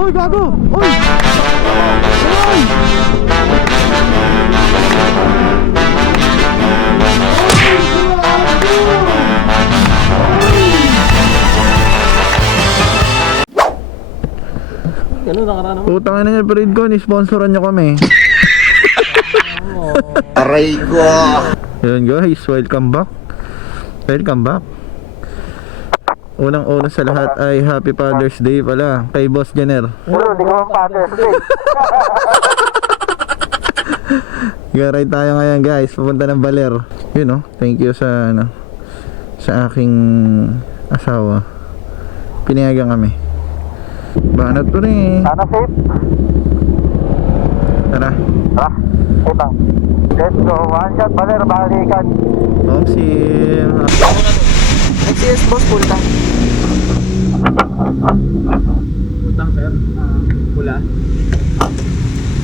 Uy, gago! Uy! Uy! Ganun nakaraan mo. Putang ina niya, Parid ko, ni-sponsoran nyo kami. Aray ko. Yun guys, welcome back. Welcome back. Unang-una sa lahat ay Happy Father's Day pala kay Boss Jenner. Hindi ko Father's Day. Garay tayo ngayon guys, pupunta ng Baler. Yun know, thank you sa sa aking asawa. Pinayagan kami. Banat ko rin. Sana safe. Tara. Tara, safe lang. Let's go, one shot, baler, balikan. Tongsim. Next boss, punta. Utang sir. Pula.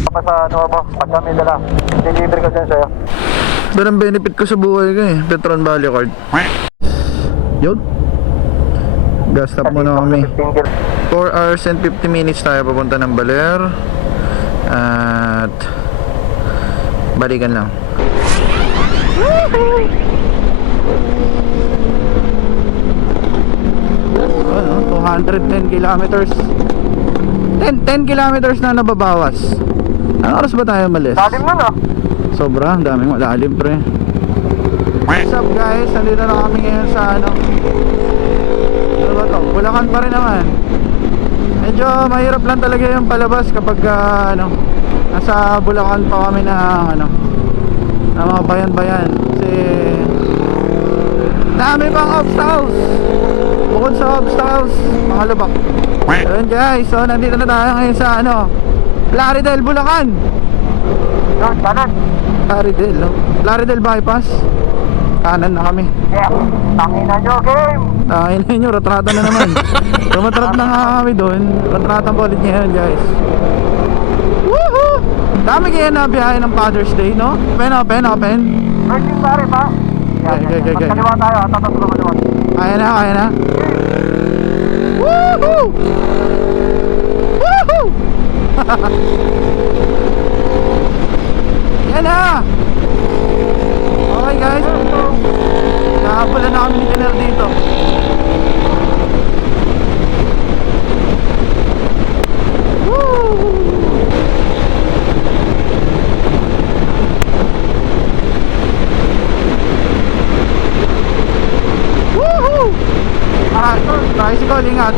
Kapag sa ano mo, pag kami dala, deliver ko dyan sa'yo. Pero ang benefit ko sa buhay ko eh, Petron Valley Card. Yun. Gas stop muna kami. 4 hours and 50 minutes tayo papunta ng Baler. At balikan lang. Ano, 210 kilometers. 10 kilometers na nababawas. Anong oras ba tayo malis? Salim nun ah. Sobra, ang daming malalim pre. What's up guys? Nandito na kami ngayon sa ano ba to? Bulacan pa rin naman. Medyo mahirap lang talaga yung palabas kapag nasa Bulacan pa kami na na mga bayan-bayan. Kasi dami pang obstacles. Bukod sa obstacles, mga lubak. Ayun guys, so nandito na tayo ngayon sa Plaridel, Bulacan. Yun, kanan. Plaridel, no? Plaridel bypass. Kanan na kami. Yeah, tangina nyo, game. Ayun na nyo, ratrata na naman. Tumatrat na nga kami doon. Ratrata pa ulit ngayon guys. Woohoo! Dami kaya na biyahe ng Father's Day, no? Open. Virgin pare ba? Okay. Kaliwa tayo, tatatlo kaliwa. Kaya na. Woohoo! Woohoo! Yan na! Okay guys, nakapula na kami ni Jenner dito. Woo! Woohoo! Tricycle, ingat.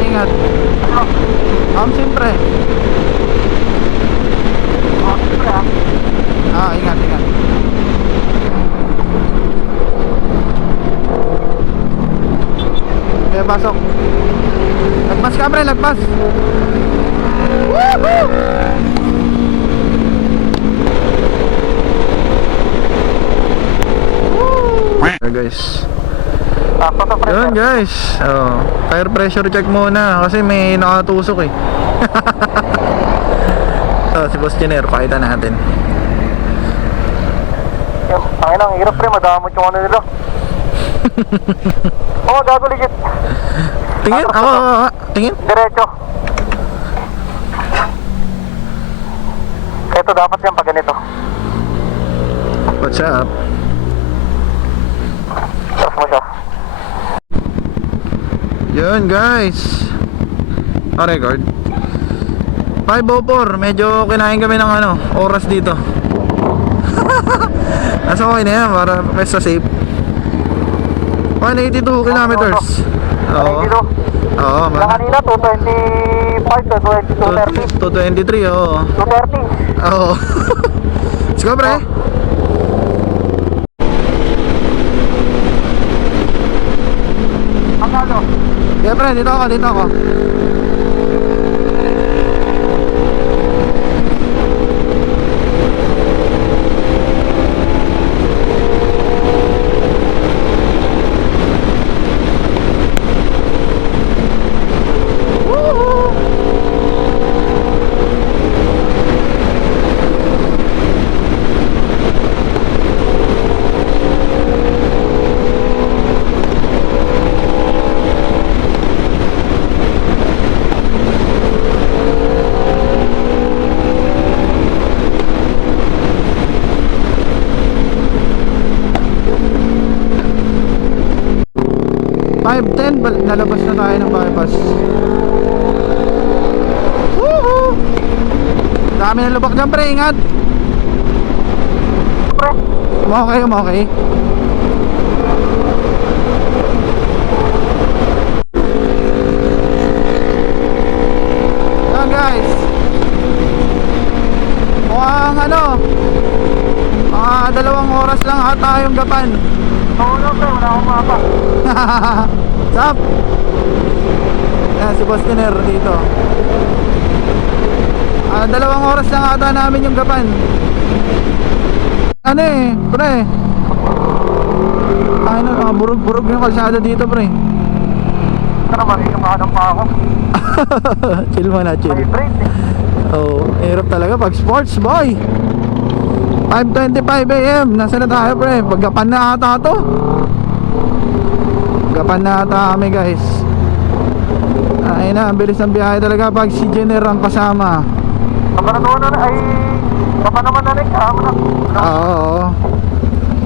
Siyempre. Ingat. Okay, pasok. Lagpas ka, pre, lagpas. Woohoo! Okay, guys. Yun guys, tire pressure check muna kasi may nakatusok eh. Si Boss Jenner, pakita natin. Tangina, ang hirap pre, madamot yung ano nila. Oo, gago ligit. Tingin, ako, tingin. Diretso. Ito dapat yan pag ganito. What's up? Tapos mo siya. Yun guys, record 5:04, medyo kinain kami ng oras dito. Nasa okay na yan para basta safe. 182 kilometers. Oo. Dito. Oo, Yung kanina, 225 to 230. 223, oo. 230. Oo. Let's go, pre. Magkano? Yeah, pre, dito ako. Nalabas na tayo ng bypass. Woohoo! Dami na lubak dyan, pre, ingat. Pre. Okay. Yan, guys. Mukhang mga 2 oras lang ata yung gapan. Oo lang, pre. Wala akong mapa. Sup? Yan, si Boss Tiner dito. 2 oras lang ata namin yung gapan. Pre. Burog yung kalsada dito, pre. Sana marinig pa ako. Chill mo na, chill. May brain eh. Oh, hirap talaga pag sports, boy. 5:25 AM. Nasaan na tayo, pre? Paggapan na ata to. Gapan na ata kami, guys. Ay na, ang bilis ng biyahe talaga pag si Jenner ang kasama. Kapananunan ay baka naman na rin kasama na. Oo.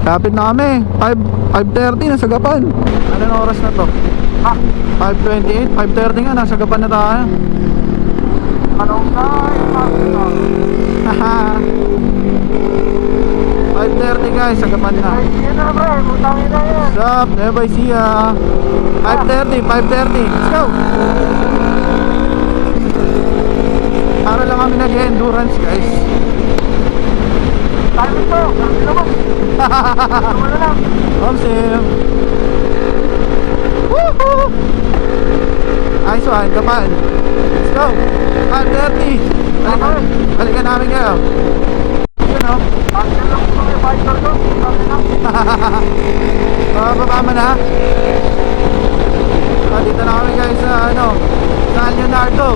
Kapit na kami. 5:30 nasa Gapan. Anong oras na to? Ha? 5:28, 5:30 nga, nasa Gapan na tayo. Anong Haha. 5:30 guys, sa Gapan na. ay, yun na pre. Butangin na yan. What's up? Never see ya. 5:30. Let's go. Para lang kami nag-endurance, guys. Tayo ito. Sabi naman. Naman na lang. Sim. Woohoo! Nice one, Gapan. Let's go. 5:30. Balikan namin kayo. Yun o. Action lang ito may fighter ko. Sabi na. Bababa mo na. Dito na kami guys sa San Leonardo.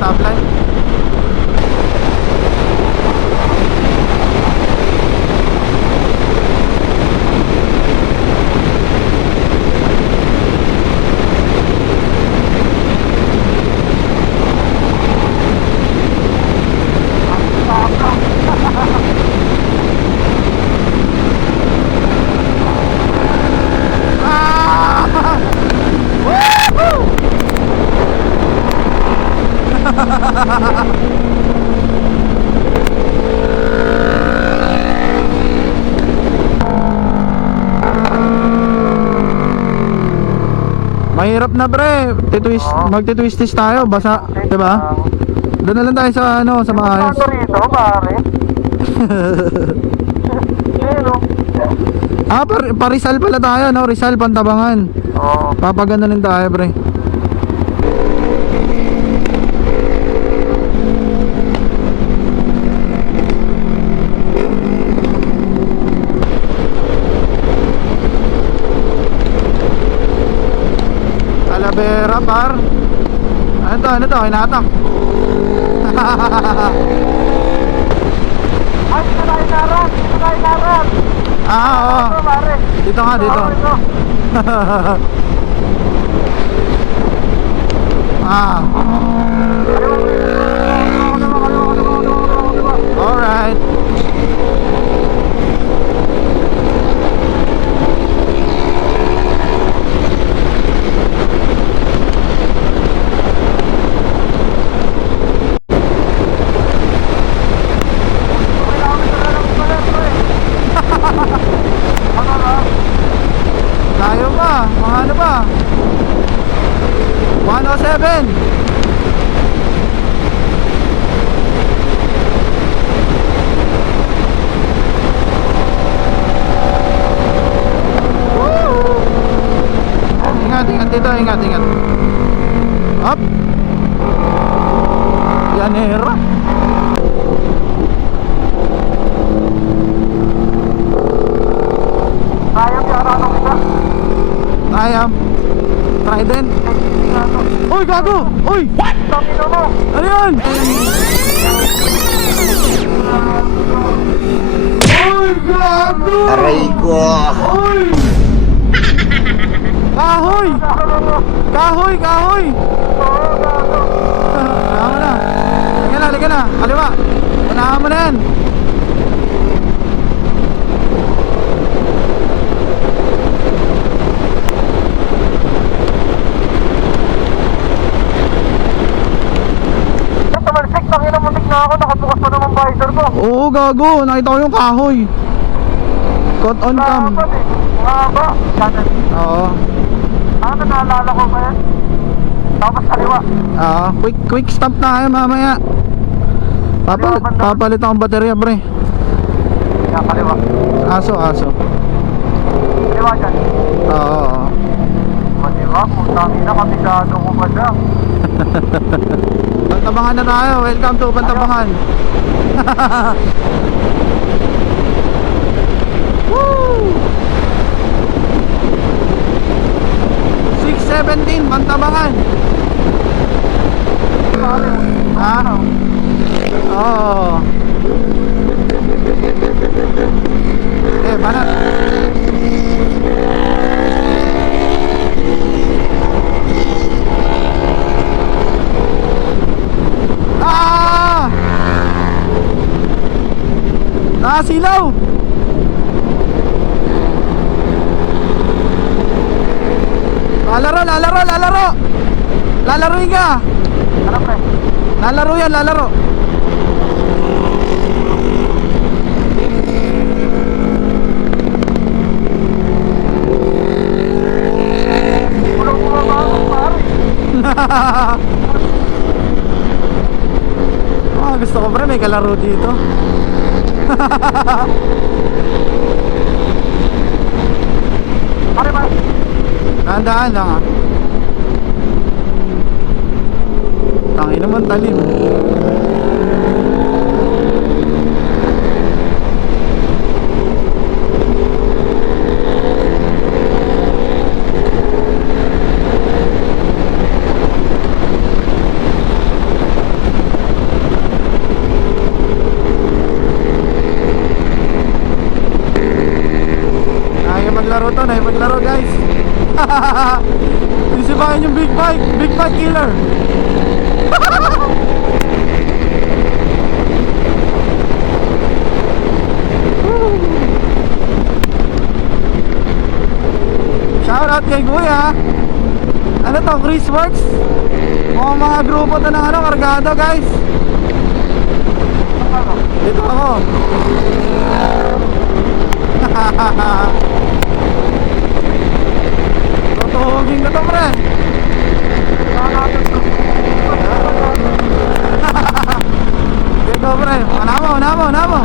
Stoplight. Mahirap na, pre. Magtitwistis tayo, basa, 'di ba? Doon na lang tayo sa sa maayos. Ano rito, pare? Pero Parisal pala tayo, no? Rizal, Pantabangan. oo. Papaganda rin tayo, pre. Talavera, par. Ano to? Hinatak. Ay, ito tayo naran. Oo. Ito, pare. Dito nga, dito. Oo, ito. Alright. gago! Uy! Tangina mo! Ano yun? Uy! Gago! Aray ko! Uy! Kahoy! Kahoy! Kahoy! Unahan mo na. Liga na. Kaliwa. Unahan mo na yan. Tumalsik, tangina muntik na ako. Nakabukas pa naman visor ko. Oo, gago. Nakita ko yung kahoy. Caught on cam. Mahaba. Kanan. Oo. Ano, naalala ko ba yan? Tapos kaliwa. Oo. Quick stop na kayo mamaya. Papalit akong baterya, pre. Yan, kaliwa. Aso. Kaliwa dyan. Oo. Diba? Putang ina, kabisado ko pa siya. Bantabangan na tayo. Welcome to Bantabangan. Woo! 617 Bantabangan. Ha? Oo. Banat. Nakasilaw! Lalaro! Lalaroin ka! Ano pre? Lalaro yan, lalaro! Walang bumaba ako, pare. Gusto ko pre, may kalaro dito. Pare ba? Dahan-dahan lang ah. Tangin naman talim. Maglaro guys. Sisibahin yung big bike killer. Shout out kay Kuya. Ano to, Chris Works? Mga grupo to ng kargado guys. Dito ako. Tuhugin ko to pre. Okay go pre. Una mo.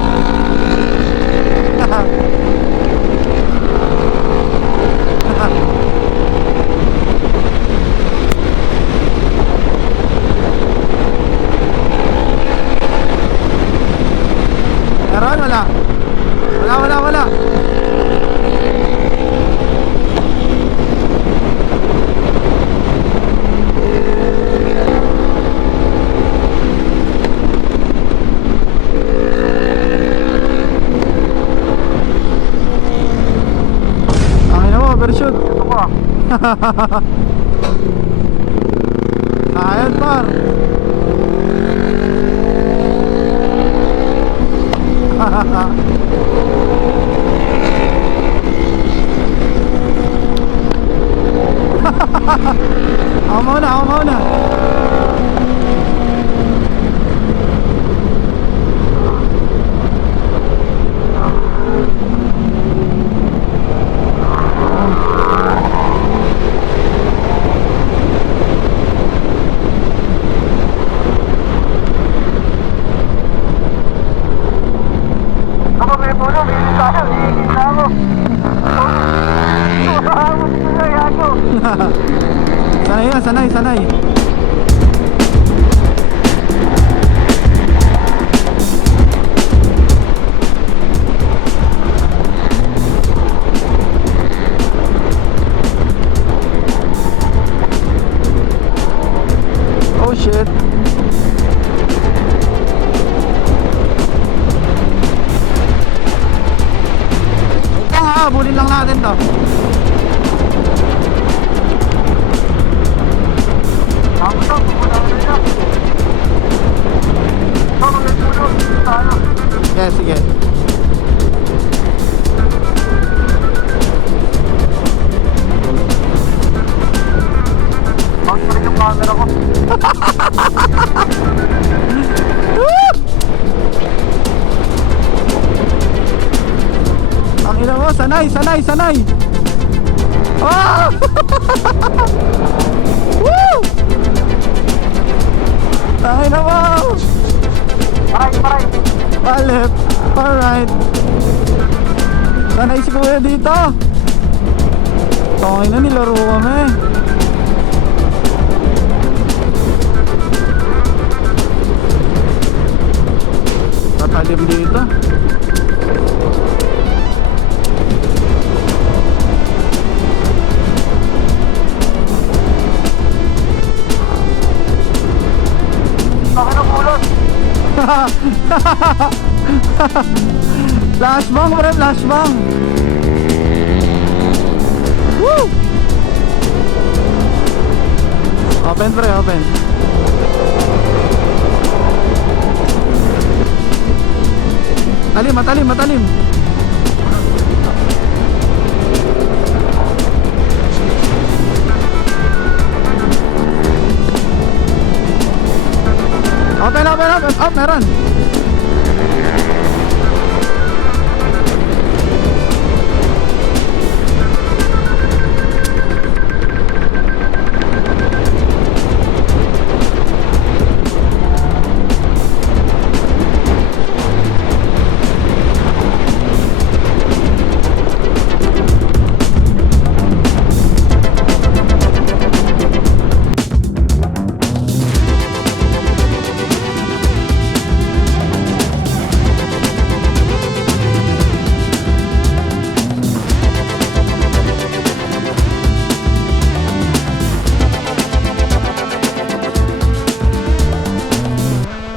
Meron? Wala. Overshoot. Ito ko ah. Ayan par. Ako muna. Sanay. natin to. Ako to, pumunta na niya. Magpulo, tayo. Yes, sige. Mag-trip yung camera ko. Ang ina mo, sanay. Ah! Woo! Ang ina mo! Paray. Palip. Alright. Sanay si kuya dito. Okay na, nilaro kami. Tatalim dito. Bakit ang pulot? Flashbang, pre, flashbang. Woo! Open, pre, open. Matalim. Open. Oh, meron.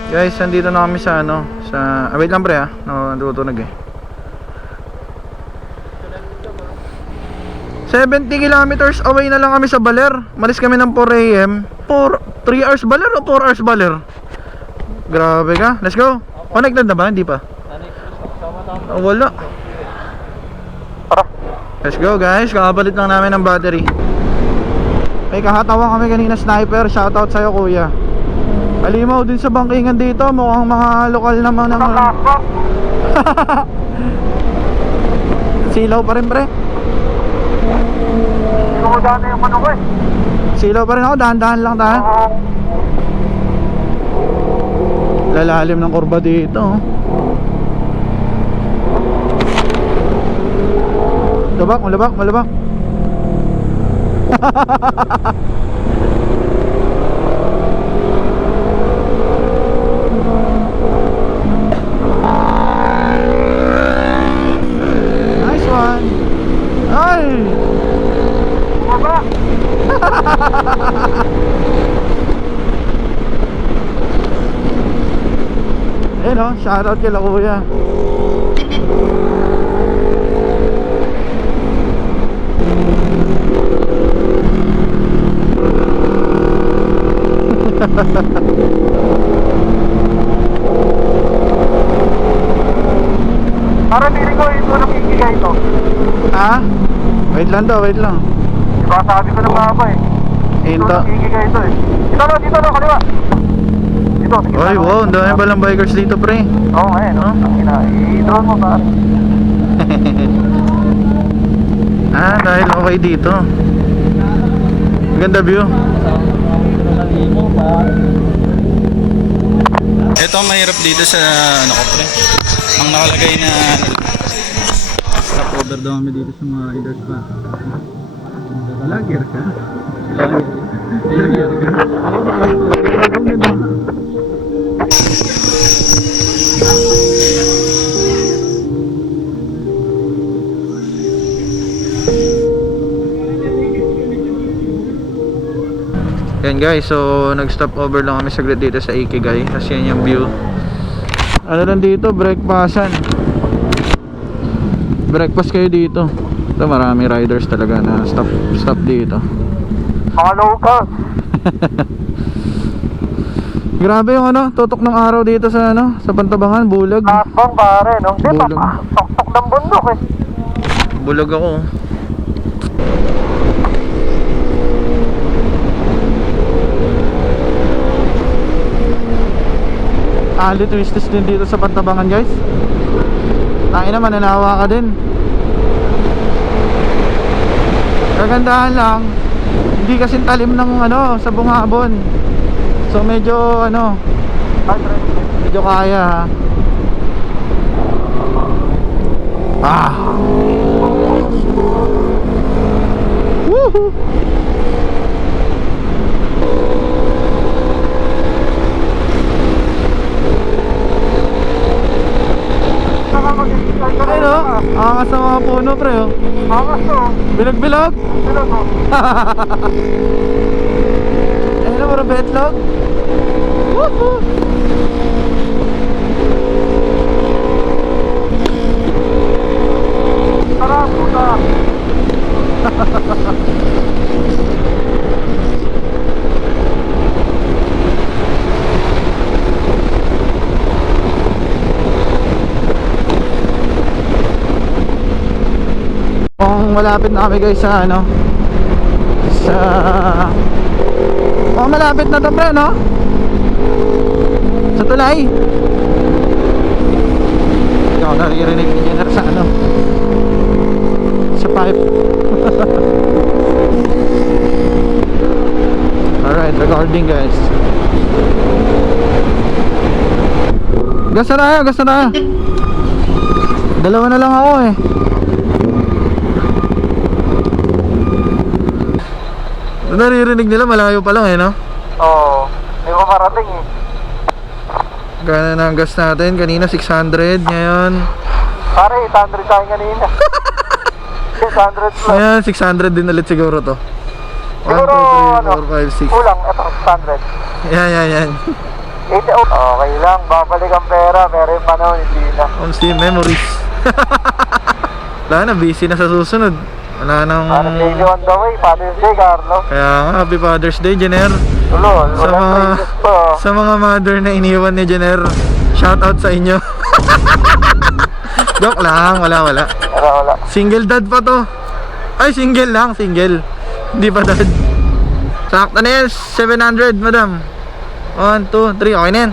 Guys, nandito na kami sa wait lang pre natutunog eh. 70 kilometers away na lang kami sa Baler. Malis kami ng 4 AM. 3 hours Baler o 4 hours Baler? Grabe ka. Let's go. Connected na ba? Hindi pa. Wala. Let's go guys. Kakabalit lang namin ng battery. May kahatawan kami kanina sniper. Shoutout sa'yo kuya. Alimaw din sa bangkingan dito. Mukhang mga lokal naman ng silaw pa rin pre. Sumudaan na yung ano ko eh. Silaw pa rin ako. Dahan-dahan lang tayo. Lalalim ng kurba dito. Malabak. Nice one. Ay! Baba! Ayun o, shoutout kila kuya. Parang hindi ko ito nakikigay ito. Ha? Wait lang. Diba sabi ko na baba eh. Ito Ito. nakikigay ito eh. Dito na, kaliwa. Dito, sige. Oy, wow, ang dami palang bikers dito pre. Oo, ngayon, no? Ang ina, i-drone mo ba? Dahil okay dito. Ganda view. Ito mahirap dito sa pre. Ang nakalagay na stop over daw kami dito sa mga riders pa. Lager ka? Lager ka? Yan guys, so nag-stop over lang kami saglit dito sa Ikigai kasi yan yung view. Ano lang dito, breakfast kayo dito. Ito, marami riders talaga na stop dito. Mga local. Grabe yung ano, tutok ng araw dito sa ano, sa Pantabangan, bulag. Asbang pare, no? Di ba? Bulag. Tok-tok ng bundok eh. Bulag ako. Ali twisties din dito sa Pantabangan, guys. Tayo naman, nanawa ka din. Kagandahan lang, hindi kasing talim ng ano, sa Bungabon. So medyo ano, medyo kaya ha. Ah. Woohoo. Ayun o, angas sa mga puno pre oh. Angas to. Bilog-bilog. Sino to? Ayun o, puro betlog. Woohoo. Tara, puta. Kung malapit na kami guys sa ano, sa malapit na to pre no, sa tulay. Hindi ako naririnig ni Jenner sa ano, sa pipe. Alright, recording guys. Gas na tayo. Dalawa na lang ako eh. Naririnig nila malayo pa lang eh no? Oo. Hindi ko marating eh. Gana na ang gas natin. Kanina 600. Ngayon Pare, 800 sa akin kanina. 600 plus. Ngayon 600 din ulit siguro to. 1, 2, Siguro, 3, 4, 5, 6. Kulang, eto, 600. Yan 80, okay lang, babalik ang pera, pero yung panahon, hindi na. On Steam memories. Wala na, busy na sa susunod. Wala nang... Parang daily on the way, Father's Day, Carlo. Kaya nga, happy Father's Day, Jenner. Tulol, Sa walang mga, previous to. sa mga mother na iniwan ni Jenner, shout out sa inyo. Joke lang, wala. Wala. Single dad pa to. Ay, single lang, single. Hindi pa dad. Sakto na yan, 700 madam. 1, 2, 3, okay na yan.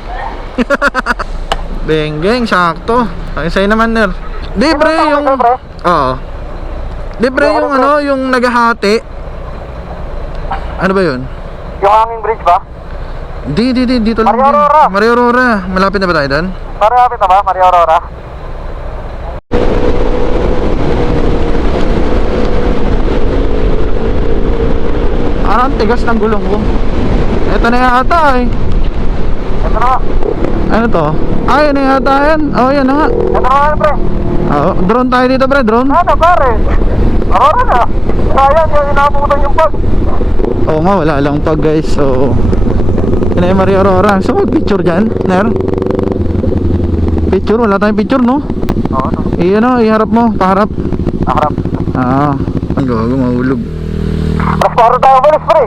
Benggeng, sakto. Ay, sa'yo naman, Ner. Di, pre, yung... Oo. Di, pre, yung ano, yung naghahati. Ano ba yun? Yung hanging bridge ba? Di, dito lang Maria din. Aurora. Maria Aurora. Malapit na ba tayo doon? Marapit na ba, Maria Aurora? Parang tigas ng gulong ko. Ito na yata eh. Ito na nga. Ano to? Ay, ano yata yan? Oh, yan na nga. Ito na nga, pre. Drone tayo dito, pre, drone. Ano, pare? Aurora na. Sayang, yung inabutan yung bag. Oo nga, wala lang pag guys. So, yun na yung Maria Aurora. So, mag-picture dyan, Ner. Picture, wala tayong picture, no? Oo, no. Iharap mo, paharap. Nakarap. Ang gago, mahulog. Mas 4 tayo balis, pre.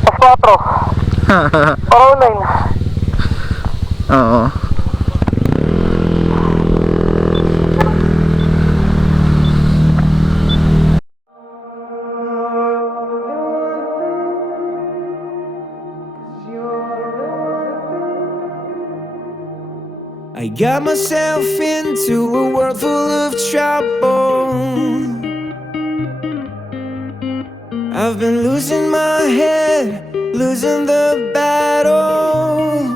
Mas 4. Para 9. Oo. I got myself into a world full of trouble. I've been losing my head, losing the battle.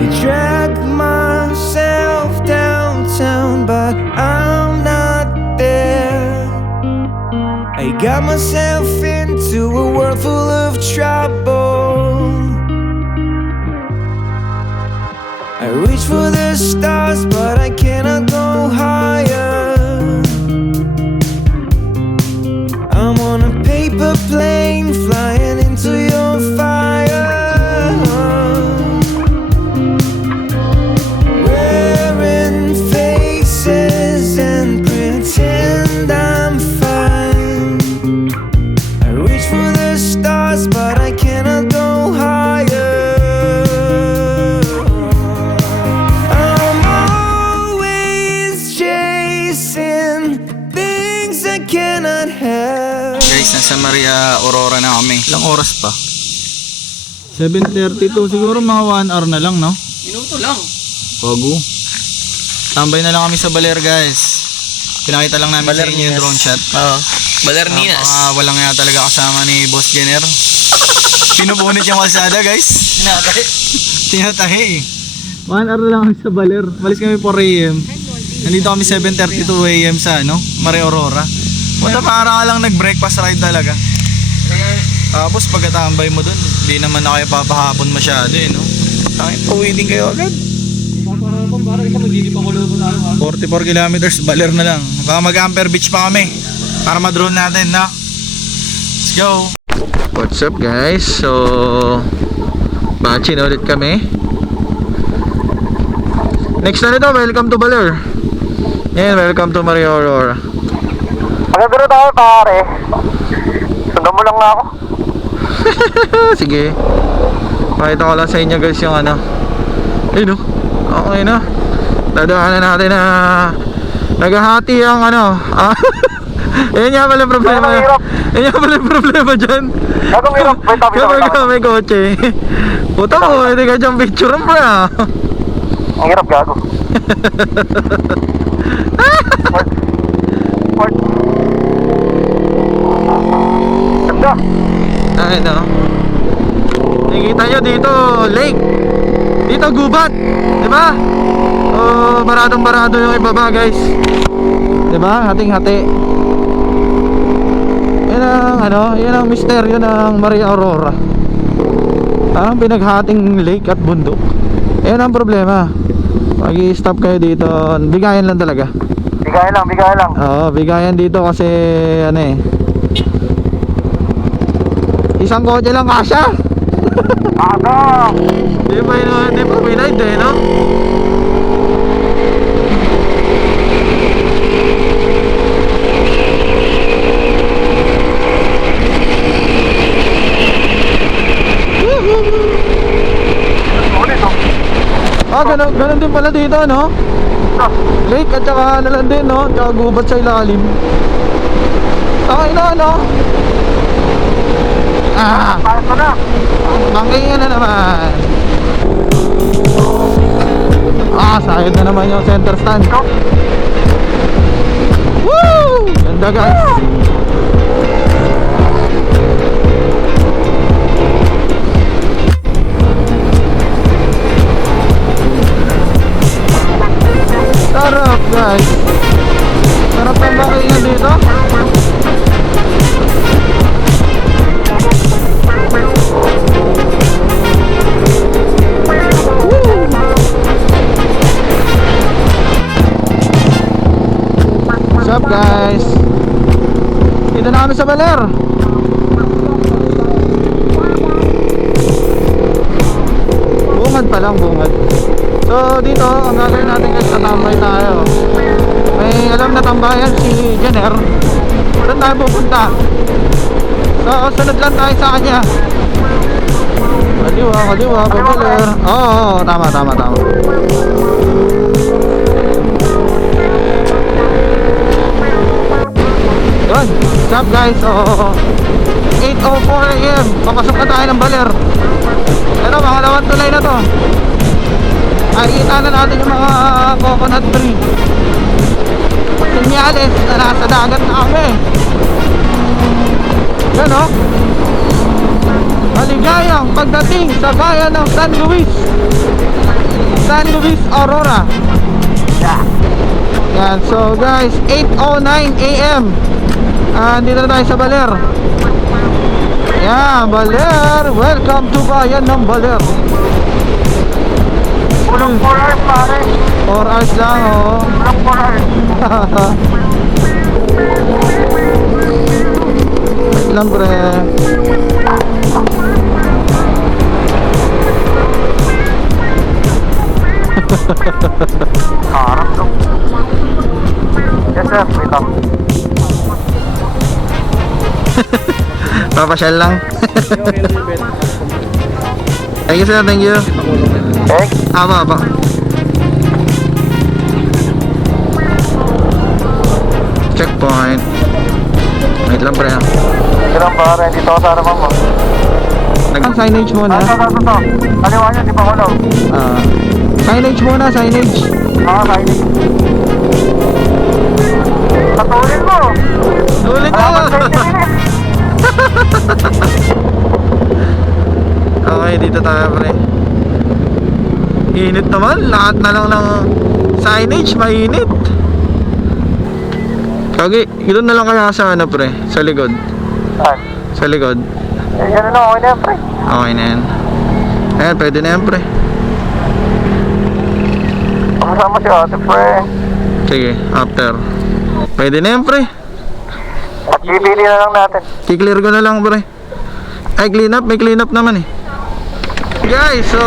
I drag myself downtown, but I'm not there. I got myself into a world full of trouble. I reach for the stars, but I cannot go higher. I'm on a paper plane flying into your fire. Wearing faces Aurora na kami. Ilang oras pa? 7:32, siguro mga 1 hour na lang, no? Minuto lang. Bago. Tambay na lang kami sa Baler, guys. Pinakita lang namin sa inyo yung drone shot. Oo. Balerninas. Walang nga talaga kasama ni Boss Jenner. Pinupunit yung kalsada, guys. Tinatahi. 1 hour na lang kami sa Baler. Malis kami 4 AM. Nandito kami 7:32 AM sa Mare Aurora. Punta para ka lang nag-breakfast ride talaga. Tapos pagkatambay mo dun, di naman na kayo papahapon masyado no? Pauwi din kayo agad. 44 kilometers, Baler na lang. Baka mag-Amper Beach pa kami para ma-drone natin, no? Let's go! What's up guys? So, batchin ulit kami. Next na nito, welcome to Baler. Yan, welcome to Mare Aurora. Magandaro tayo pare. Sundan mo lang na ako. Sige. Pakita ko lang sa inyo guys yung ayun okay na. Dadaanan natin na naghahati ang Yan nga pala problema. Yan nga pala problema dyan. Gagong hirap. Kapag may kotse. Puta mo, hindi ka dyan picture mo na. Ang hirap gago. Ganda. Ayun o. Nakikita nyo dito, lake. Dito gubat. Diba? Oh, baradong barado yung ibaba guys. Diba? Hating-hati. Yan ang misteryo ng Mare Aurora. Pinaghating lake at bundok. Yan ang problema. Pag i-stop kayo dito, bigayan lang talaga. Bigayan lang. Oo, bigayan dito kasi isang kotse lang kasya. Aga. Di pa pinay no? Ganun din pala dito, no? Lake at saka lang din, no? Tsaka gubat sa ilalim. Okay na, no? Parang ko na. Bangkingan na naman. Sayad na naman yung center stand. Woo! Ganda guys. Sarap guys. Sarap ang bangkingan dito. What's up guys? Dito na kami sa Baler. Bungad pa lang, bungad. So dito, ang gagawin natin guys, tatambay tayo. May alam na tambayan si Jenner. Saan tayo pupunta? So sunod lang tayo sa kanya. Kaliwa, Baler. Oo, tama. Yun, what's up guys? So 8:04 AM, papasok na tayo ng Baler. Ito, pangalawang tulay na to. Nakikita na natin yung mga coconut tree. Senyales na nasa dagat na kami. Yan o. Maligayang pagdating sa bayan ng San Luis Aurora. Yan, so guys, 8:09 AM. Dito na tayo sa Baler. Yan, Baler. Welcome to bayan ng Baler. Kulang 4 hours pare. 4 hours lang, oh. Kulang 4 hours. Wait lang, pre. Harap dong. Yes sir, wait up. Papasyal lang. Thank you sir, thank you. Thanks. Apa. Checkpoint. Wait lang pre. lang pare, dito ako sa harapan mo. Signage muna. Ito. Kaliwa niya, di pa ko lang. Signage muna, signage. Kainin. Katulin mo. Ulit Alam na. mo, 20 minutes. Okay, dito tayo pre. Init naman, lahat na lang ng signage, mainit. Kagi, ito na lang kaya sa ano pre, sa likod. Saan? Sa likod. Eh, ganun lang, okay na yan, pre. Okay na yan. Ayan, pwede na yan pre. Kasama si ate, pre. Sige, after. Pwede na yan pre. At pipili na lang natin. I-clear ko na lang pre. Ay, clean up, may clean up naman eh. Guys, so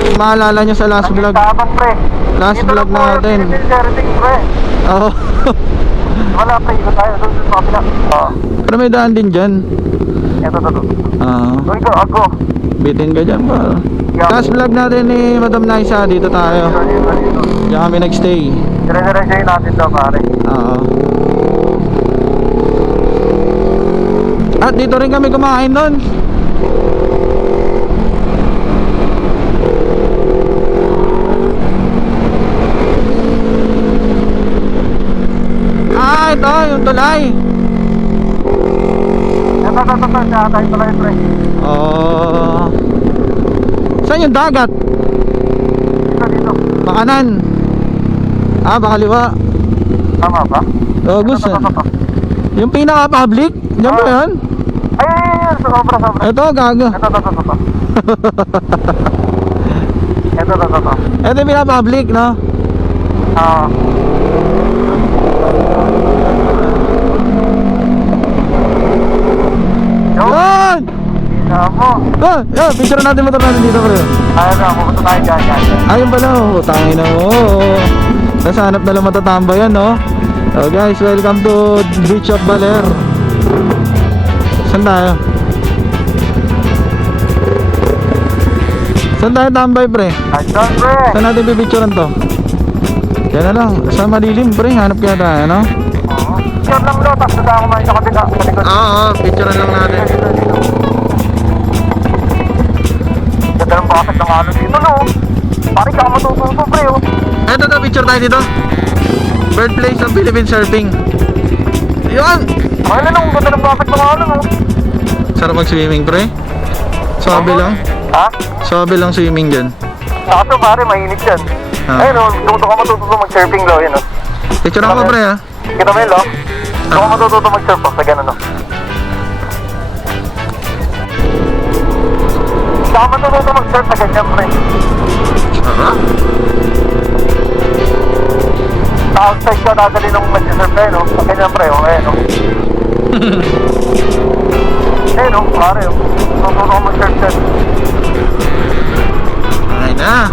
kung maalala nyo sa last vlog. Tapang, pre. Last Dito vlog lang po, natin. Everything, pre. Oo. Wala, pre. Ito tayo. Doon sa kapila. Oo. Pero may daan din dyan. Ito. Oo. Uy, ako. Bitin ka dyan pa. Yeah. Last vlog natin ni Madam Naisa, dito tayo. Diyan kami nagstay. Dire-diretsayin natin daw, pare. Oo. At dito rin kami kumain nun. Ito, yung tulay. Ito. Tsaka tayo tuloy, pre. Oh. Saan yung dagat? Dito. Bakanan. Baka liwa. Tama ba? Oh, gusto. Yung pinaka-public? Diyan ba yun? Ay, sobra. Ito, gago. Ito. Ito. Ito yung pinaka-public, no? Oo. Yun! Tama. Yun, picture natin motor natin dito, bro. Ayun na, pupunta tayo dyan. Ayun pala, tangin na mo. Nasa hanap na lang matatambayan, no? So guys, welcome to Beach of Baler. Saan tayo? Saan tayo tambay, pre? Ayun, pre. Saan natin pipicturean to? Yan na lang, sa malilim, pre. Hanap kaya tayo, no? Oo. Yun lang, lo. Tapos na ako man sa kabila. Oo, picturean lang natin. Ganda ng bakit ng ano dito, no? Pare ka matututo, pre, oh. Eto na, picture tayo dito. Birthplace of Philippine Surfing. Yun! Ay, lang, ganda ng bakit ng ano, no? Sarap mag-swimming, pre. Swabe lang. Ha? Swabe lang swimming dyan. Kaso, pare, mainit yan. Ayun, no? Doon ka matututo mag-surfing, lo, yun, no? Picture ako, pre, ha? Kita mo yun, lo? Doon ka matututo mag-surf, sa ganun, no? Doon ka matututo mag-surf sa ganyan, pre. Sa outside ka dadali nung mag-surf, eh, no? Sa ganyan, pre, oh, eh, no? Eh, no? Pare, oh. Tututo ka mag-surf dyan. Ay na.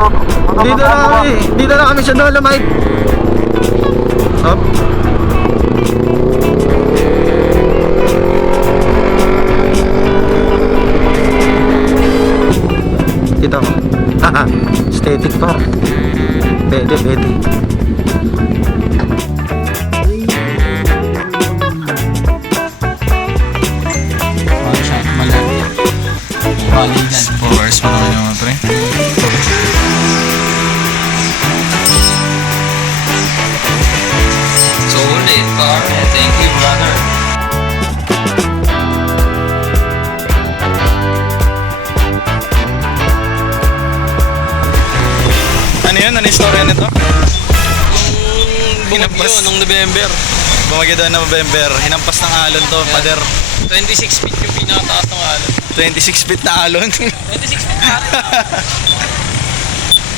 Dito na kami sa Dolomite. Hop. Kita ko. Aesthetic pa. Pwede. Baligan. 4 hours pa naman yung mga pre. Solid, pare. Thank you, brother. Ano yun? Ano yung story nito? Bumagyo nung November. Bumagyo daw ng November. Hinampas ng alon to, pader. 26 feet yung pinakataas ng alon. 26 feet na alon. 26 feet na alon.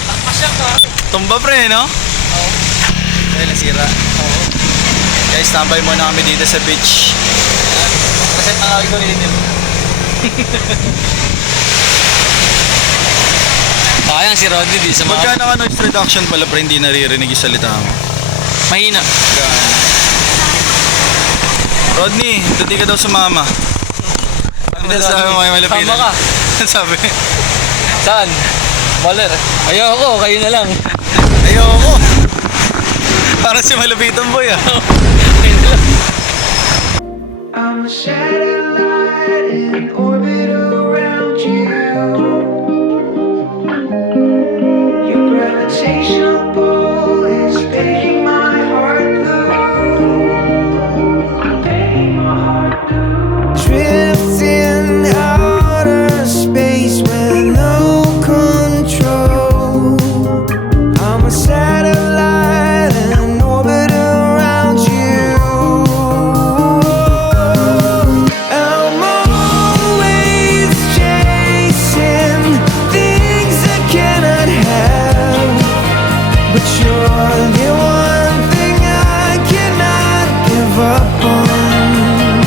Takpas siya ka. Tumba pre, no? Oo. Dahil nasira. Oo. Guys, tambay muna kami dito sa beach. Kasi tangawin ko rin yun. Sayang si Rodney di sa mga... Magkano ka noise reduction pala pre, hindi naririnig yung salita mo? Mahina. Rodney, hindi ka daw sumama. Ano sabi mo kay Malapinan? Sama ka. Ano sabi? Saan? Baler. Ayoko, kayo na lang. Ayoko. Parang si Malapitan boy ah. Kayo na lang. I'm a satellite in orbit around you. Your gravitational pull is painting my heart blue. Painting my heart blue. Drifting outer space with no control. I'm a satellite in orbit around you. I'm always chasing things I cannot have, but you're the one thing I cannot give up on.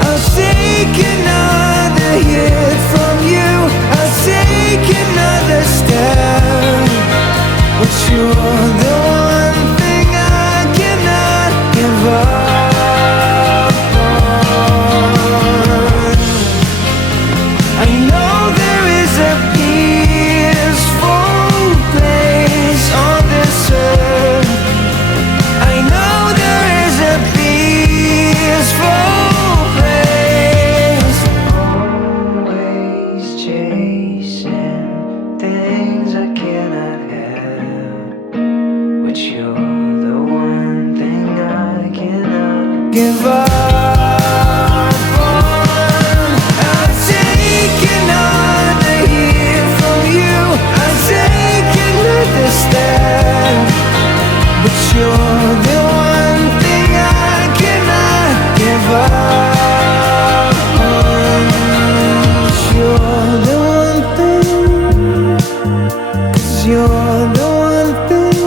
I'll take another hit from you, I'll take another step, but you're the one thing I cannot give up on. I know there is a peaceful place on this earth. I know there is a peaceful place. Always chasing things I cannot have, but you're the one thing I cannot give up on. I'll take another hit from you, I'll take another step, but you're the one thing I cannot give up on. You're the one thing, 'cause you're the one thing,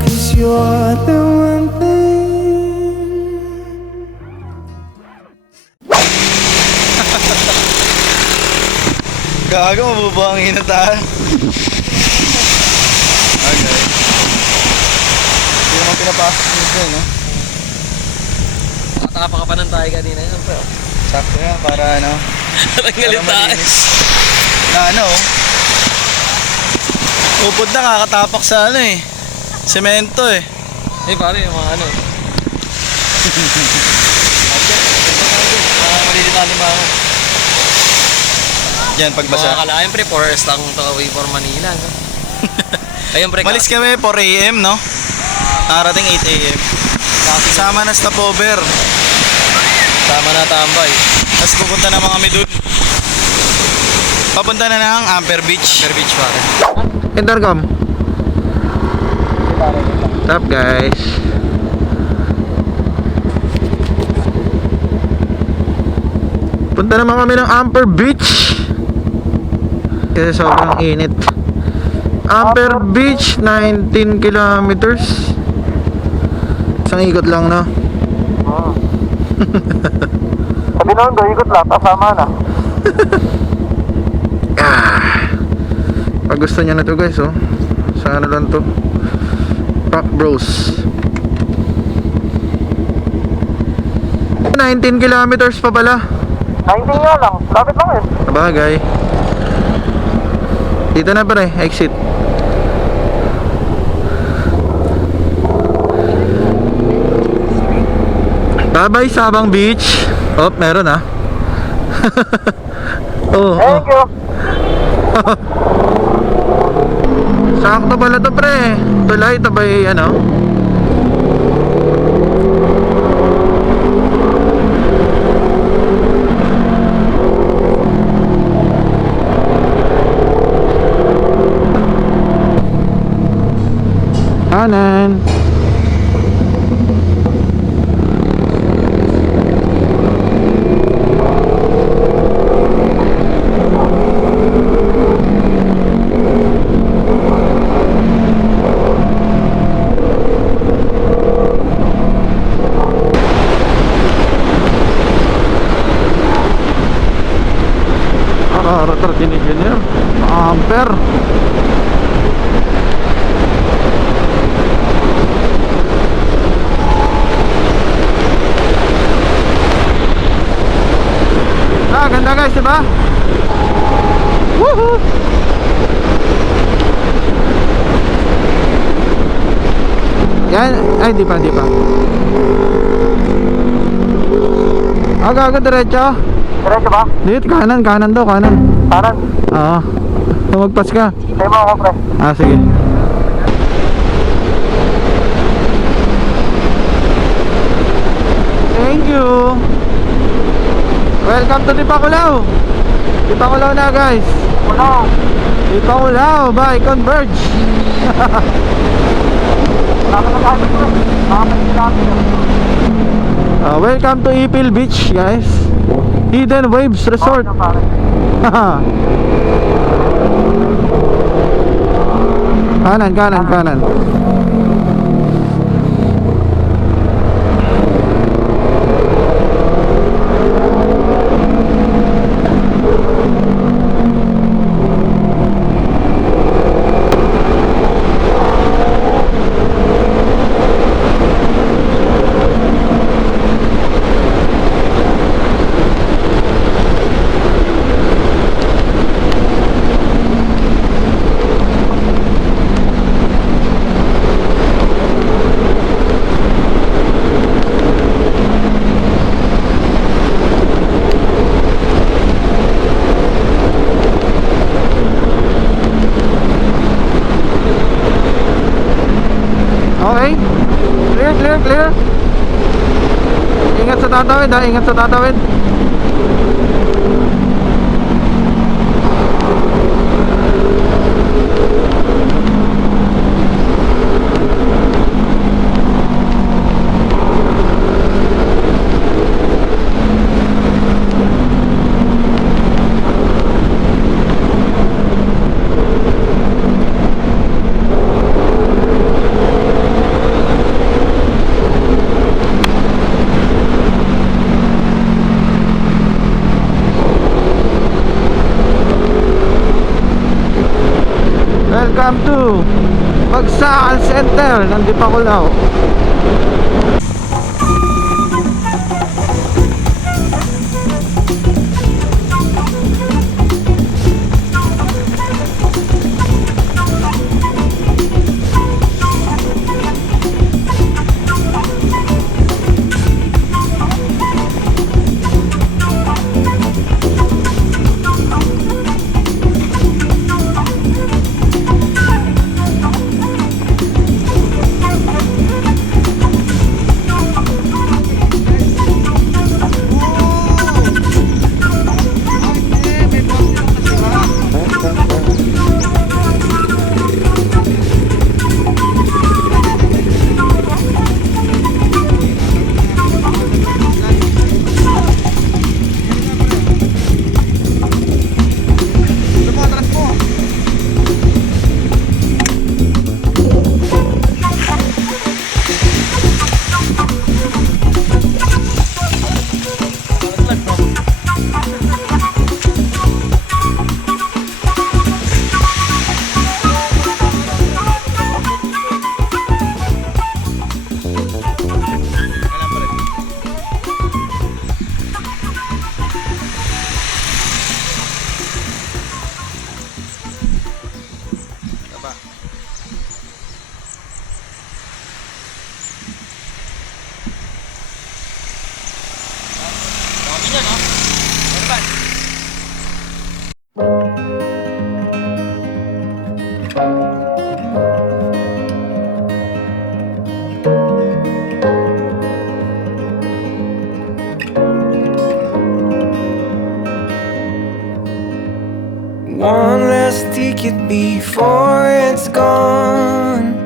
'cause you're the one thing. Gago, mabubuhangin na tayo. Okay. Hindi naman pinapasok nito, no? Nakatapa ka pa ng tayo kanina yun, pero Sakto yan, para ano. natanggalin Para tayo. malinis. Na ano, upod na kakatapak sa ano eh. Semento eh. Eh pare, yung mga ano. Mga malilitali mga ako. Yan, pagbasa. Mga kalahin pre, forest ang away for Manila. No? Ayun pre, Malis kami 4 AM, no? Nakarating 8 AM. Kasama na stopover. Tama na tambay. Tapos pupunta naman kami dun. Papunta na ng Amper Beach. Amber Beach pare. Intercom. What's up guys? Punta naman kami ng Amper Beach kasi sobrang init. Amper Beach, 19 kilometers. Isang ikot lang, no? Sabi noon do, ikot lang, kasama na. Pag gusto niya na to guys, oh. Sa ano lang to, Rock Bros. 19 kilometers pa pala. 19 nga lang, lapit lang yun. Sabagay. Dito na pre, exit. Bye-bye Sabang Beach. Oh, meron ah. Oh, Thank you. sakto pala to pre. Tulay, tabay ano. Kanan. Aratar tiniginir. Amper. Ganda guys, diba? Woohoo! Yan, ay di pa. Aga, diretso. Diretso ba? Dito, kanan daw, kanan. Kanan. Oo. Tumagpas ka. Tayo mo ako, pre. Ah, sige. Thank you. Welcome to Dipakulao. Dipakulao na, guys. Wala. Dipakulao by Converge. Nakakalagaan ko, pre. Nakakalagaan ko. Welcome to Ipil Beach, guys. Hidden Waves Resort. Ano, pare? Kanan. Okay. Clear. Ingat sa tatawid, ha. Ingat sa tatawid. Welcome to Bagsakan Center ng Dipakulao. One last ticket before it's gone.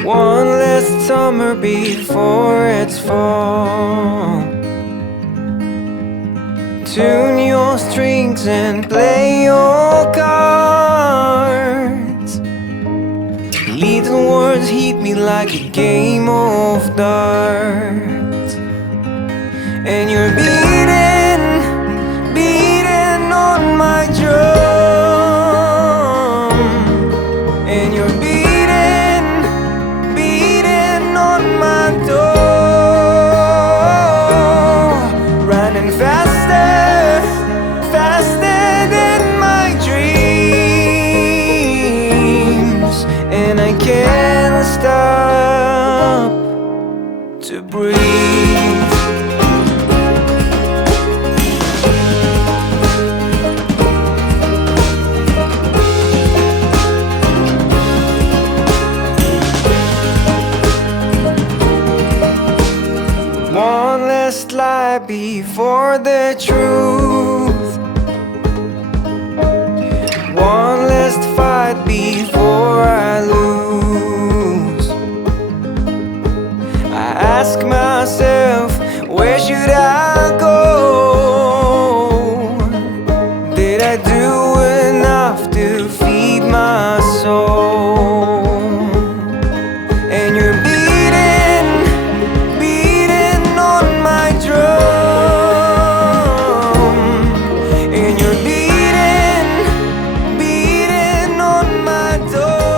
One last summer before it's fall. Tune your strings and play your cards. Little words hit me like a game of darts. And you're beating on my drum. And you're beating on my door. Running faster than my dreams. And I can't stop to breathe. for the truth. One last fight before I lose. I ask myself, where should I go? Did I do enough to feed my soul? And you're beating on my drum. And you're beating on my door.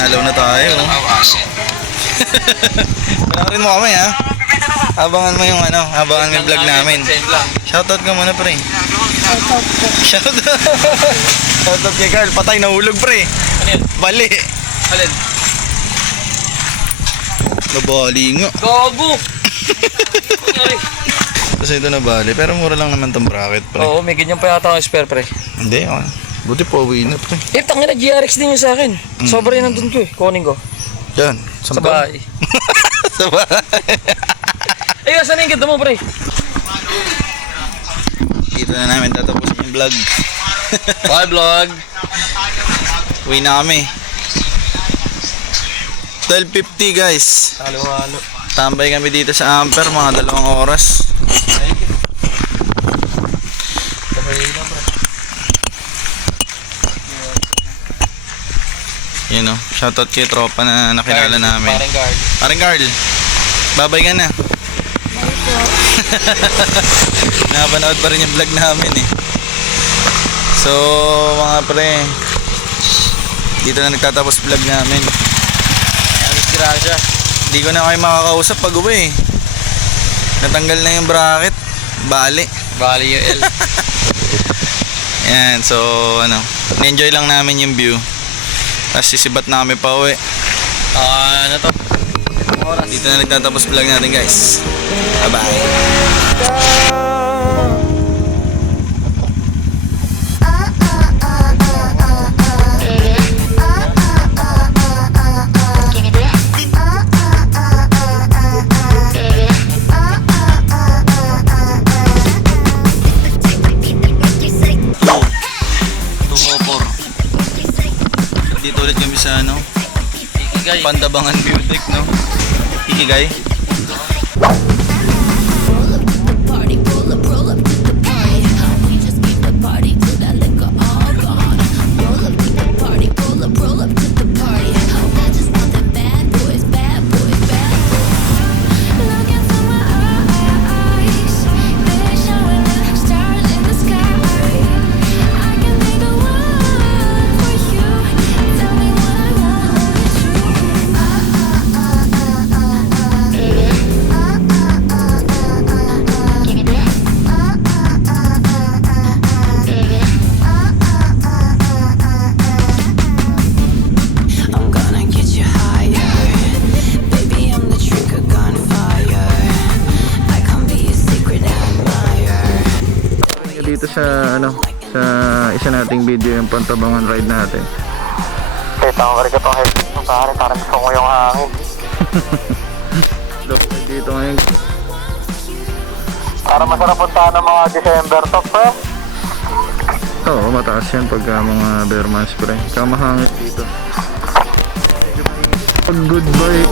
Nalaw na tayo. Panoorin mo kami ha. Abangan mo yung abangan mo yung vlog namin. Shoutout ka muna pre. Shoutout. Shoutout kay Carl. Patay, nahulog pre. Ano yan? Bali. Alin? Nabali nga. Gago! Nangyari? Kasi ito nabali. Pero mura lang naman tong bracket pre. Oo, may ganyan pa yata ang spare pre. Hindi okay. Buti pa uwi na pre. Tangina GRX din yung sa akin. Sobrang nandun ko eh. Kunin ko. Yan. Sa bahay. Sa bahay. Ay, saan yung ganda mo pre? Dito na namin tatapusin yung vlog. Bye vlog! Uwi na kami. 12:50 guys. Halo-halo. Tambay kami dito sa Ampere mga 2 oras. Yun o, shoutout kay tropa na nakilala namin. Parang guard. Parang Carl, babay ka na. Napanood pa rin yung vlog namin eh. So mga pre, dito na nagtatapos vlog namin. Grasya. Hindi ko na kayo makakausap pag uwi eh. Natanggal na yung bracket. Bali. Bali yung L. Yan, so na-enjoy lang namin yung view. Tapos sisibat na kami pa uwi. Ano to? Oras. Dito na nagtatapos vlog natin guys. Bye bye. Dito ulit kami sa Ikigay. Pandabangan Music, no? Ikigay. Dito sa sa isa nating video yung Pantabangan ride natin. Kaya tawag ka itong headset mo pare, parang gusto ko yung hangin. Dito ngayon. Para masarap puntahan ng mga December to pre. Oo, mataas yan pagka mga bear months pre. Kamahangit dito. Goodbye.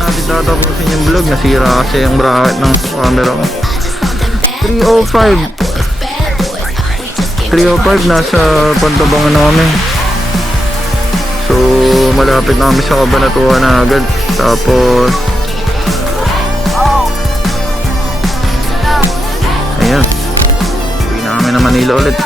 Natin tatapusin yung vlog. Nasira kasi yung bracket ng camera ko. 3:05 nasa Pantabangan na kami. So malapit na kami sa Cabanatuan na agad. Tapos ayan, uwi na kami na Manila ulit.